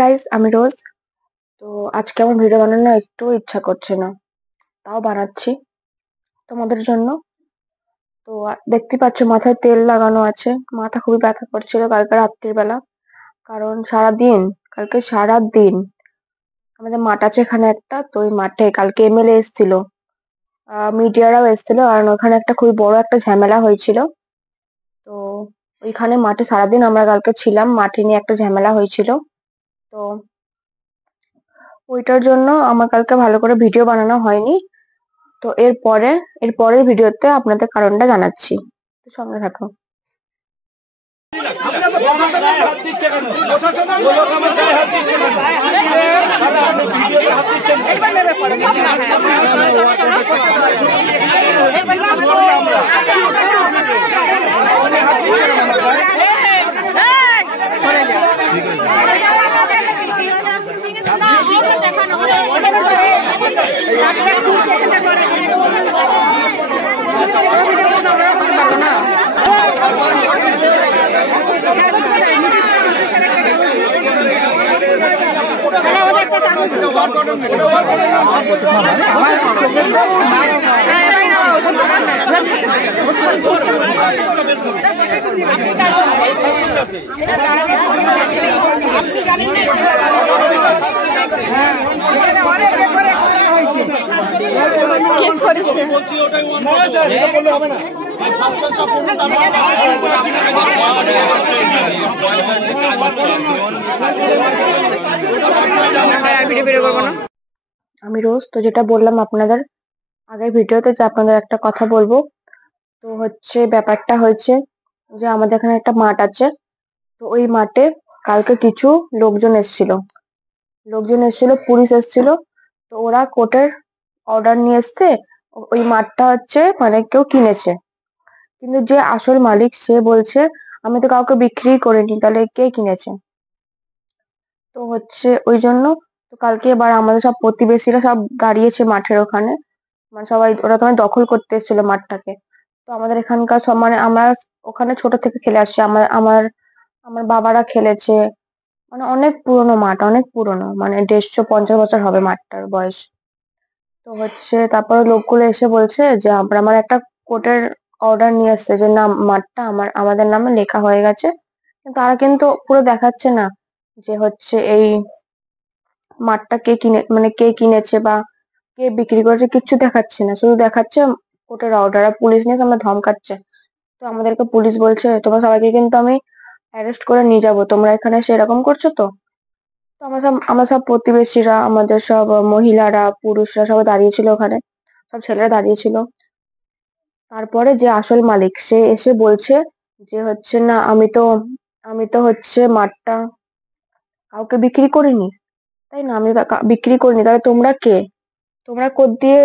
Guys, আমি রোজ। তো আজকে আমার ভিডিও বানানোর একটু ইচ্ছা করছে না, তাও বানাচ্ছি তোমাদের জন্য। তো দেখতে পাচ্ছ মাথায় তেল লাগানো আছে, মাথা খুবই ব্যথা করছিল কালকে রাত্রির বেলা। কারণ কালকে সারা দিন আমাদের মাঠ আছে এখানে একটা, তো ওই মাঠে কালকে এমএলএ এসেছিল, মিডিয়ারাও এসেছিল, কারণ ওখানে একটা খুবই বড় একটা ঝামেলা হয়েছিল। তো ওইখানে মাঠে সারাদিন আমরা কালকে ছিলাম, মাঠে নিয়ে একটা ঝামেলা হয়েছিল। তো ওইটার জন্য আমার কালকে ভালো করে ভিডিও বানানো হয়নি। তো এর পরের ভিডিওতে আপনাদের কারণটা জানাচ্ছি, তো সঙ্গে থাকো। আমি রোজ, তো যেটা বললাম আপনাদের আগের ভিডিওতে, যে আপনাদের একটা কথা বলবো। তো ব্যাপারটা হয়েছে যে আমাদের এখানে একটা মাঠ আছে, তো ওই মাঠে কালকে কিছু লোকজন এসেছিল, পুলিশ এসেছিল। তো ওরা কোর্টের অর্ডার নিয়ে এসছে। ওই মাঠটা মানে কেউ কিনেছে, কিন্তু যে আসল মালিক সে বলছে আমি তো কাউকে বিক্রি করিনি, তাহলে কে কিনেছে? তো ওই জন্য তো কালকে এবার আমাদের সব প্রতিবেশীরা সব দাঁড়িয়েছে মাঠের ওখানে, মানে সবাই ওরা তো দখল করতে এসেছিল মাঠটাকে। তো আমাদের এখানকার সব, মানে আমরা ওখানে ছোট থেকে খেলে আসছি, আমার আমার আমার বাবারা খেলেছে। মানে অনেক পুরনো মাঠ, অনেক পুরনো, মানে 150 বছর হবে মাঠটার বয়স। তো তারপরে লোকগুলো এসে বলছে যে আমার একটা কোর্টের অর্ডার নিয়ে এসছে যে না, মাঠটা আমাদের নামে লেখা হয়ে গেছে। কিন্তু তারা কিন্তু পুরো দেখাচ্ছে না যে এই মাঠটা কে কিনেছে বা কে বিক্রি করেছে, কিচ্ছু দেখাচ্ছে না, শুধু দেখাচ্ছে কোর্টের অর্ডার। আর পুলিশ নিয়ে আমরা ধমকাচ্ছে। তো আমাদেরকে পুলিশ বলছে তোমরা সবাইকে কিন্তু আমি অ্যারেস্ট করে নিয়ে যাবো, তোমরা এখানে সেরকম করছো। তো তো আমরা সব প্রতিবেশীরা, আমাদের সব মহিলারা, পুরুষরা সবাই দাঁড়িয়েছিল ওখানে, সব ছেলেরা দাঁড়িয়েছিল। তারপরে যে আসল মালিক সে এসে বলছে যে না, আমি তো মাঠটা কাউকে বিক্রি করিনি। তাই না, আমি বিক্রি করিনি, তাহলে তোমরা কে? তোমরা কোথ দিয়ে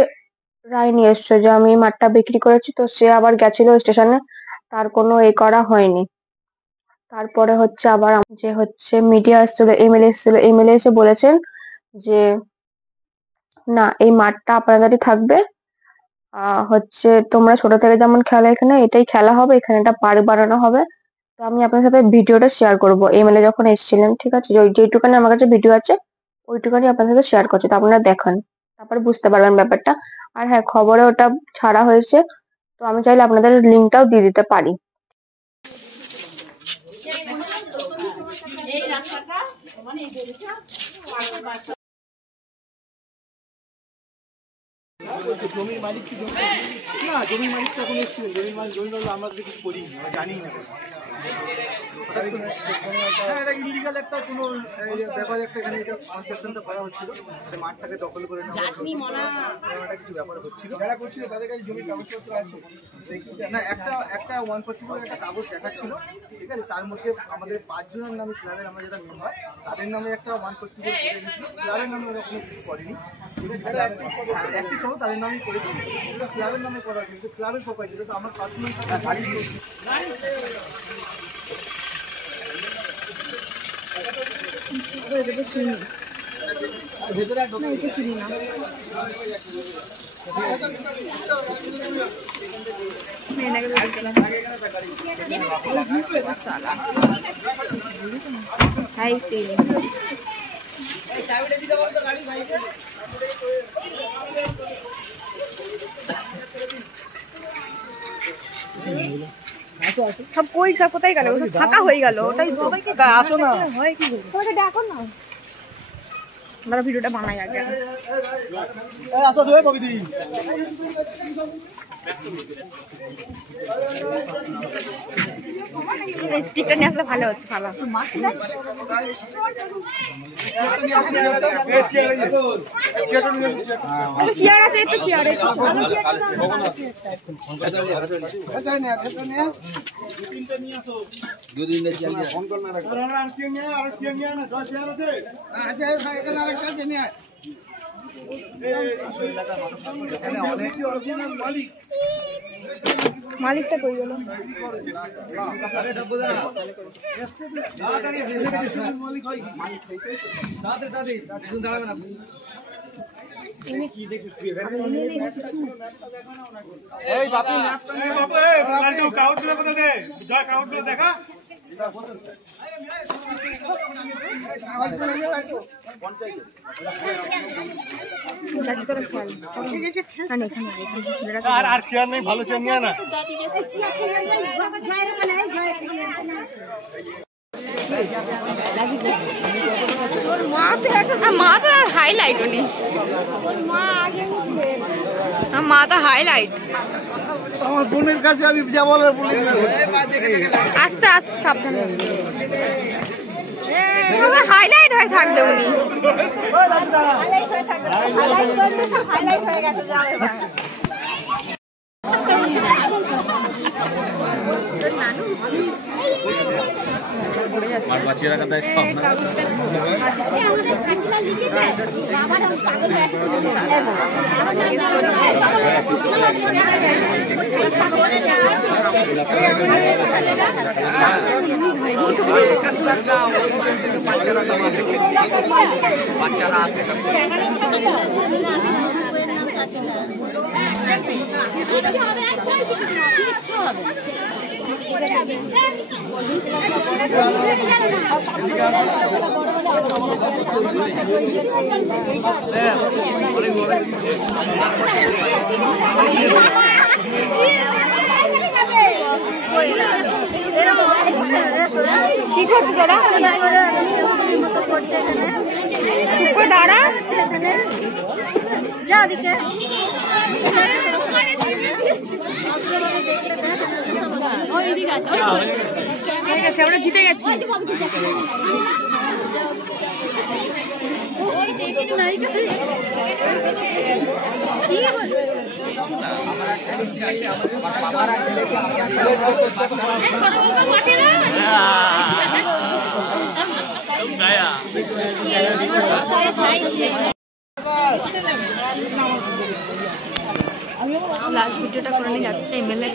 রায় নিয়ে এসছো যে আমি মাঠটা বিক্রি করেছি? তো সে আবার গেছিল স্টেশনে, তার কোনো করা হয়নি। তারপরে আবার যে মিডিয়া এসেছিল, এমএলএ এসে বলেছেন যে না, এই মাঠটা আপনাদেরই থাকবে। তোমরা ছোট থেকে যেমন খেলা, এখানে এটাই খেলা হবে, এখানে একটা পার্ক বানানো হবে। তো আমি আপনার সাথে ভিডিওটা শেয়ার করব, এমএলএ যখন এসেছিলেন, ঠিক আছে, যেটুকানি আমার কাছে ভিডিও আছে ওইটুকানি আপনার সাথে শেয়ার করছি, তো আপনারা দেখেন, তারপরে বুঝতে পারবেন ব্যাপারটা। আর হ্যাঁ, খবরে ওটা ছাড়া হয়েছে, তো আমি চাইলে আপনাদের লিঙ্কটাও দিয়ে দিতে পারি। জমির মালিক কি না, জমির মালিক তো এখন এসেছিলেন, জমির মালিক আমরা তো কিছু করিনি, আমরা জানি না। এটা ইলিগাল একটা কোনো ব্যাপার, এখানে এটা কনস্ট্রাকশনটা করা হচ্ছিল, মাঠটাকে দখল করে নেওয়া কিছু ব্যাপার হচ্ছিল, যারা করছিল তাদের কাছে জমির কাগজপত্র আছে না। একটা 144 একটা কাগজ দেখাচ্ছিল, ঠিক আছে, তার মধ্যে আমাদের 5 জনের নামে ক্লাবের, আমরা যেটা মেম্বার তাদের নামে একটা 144 করে গেছিল, ক্লাবের নামে ওরা কোনো কিছু করেনি, ঠিক আছে। একটি সহ তাদের নামেই করেছি, ক্লাবের নামে করা, কিন্তু ক্লাবের প্রপার্টি, যেটা তো আমার পার্সোনাল গাড়ি ভেতরে চিনি না। সব কই কোথায় গেল? সব ফাঁকা হয়ে গেল। ওটাই তো আসো না, হয় কি তোমাকে ডাকো না। আমরা ভিডিওটা বানাই আগে। আসো সবাই কবিদি। স্টিকটা নিয়ে আসলে ভালো হতো। ভালো চেয়ার আছে, একটু চেয়ারে মালিকটা কই গেল? দেখা আর চেয়ার নেই, ভালো চেয়ার নিয়ে না। মা তো হাইলাইট উনি, মা তো হাইলাইট। আমার বোনের কাছে আমি যা বলার বলে আস্তে আস্তে সাবধানে। হাইলাইট হয়ে থাকবে উনি। বাঁচিয়ে রাখার দায়িত্ব কি করছো দাদা? চুপ করে দাঁড়া। আমরা জিতে গেছি। লাস্ট ভিডিওটা করে নিয়ে যাচ্ছে এমএলএ।